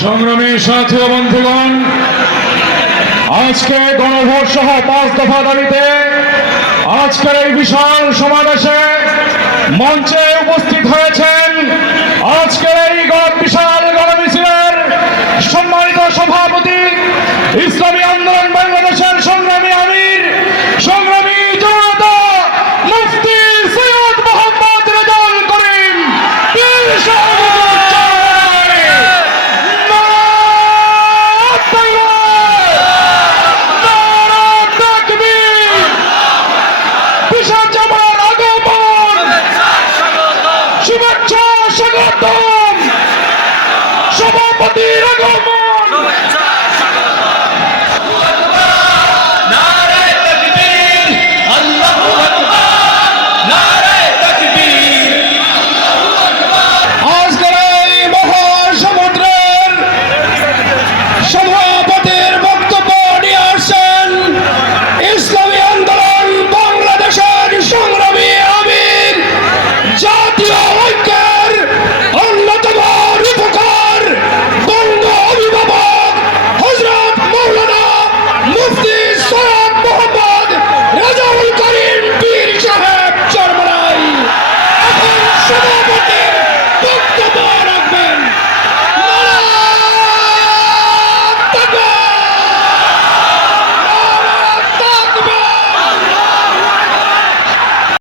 সংগ্রামী সাথী বন্ধুগণ, আজকে গণভোট সহ পাঁচ দফা দাবিতে আজকের এই বিশাল সমাবেশে মঞ্চে উপস্থিত হয়েছেন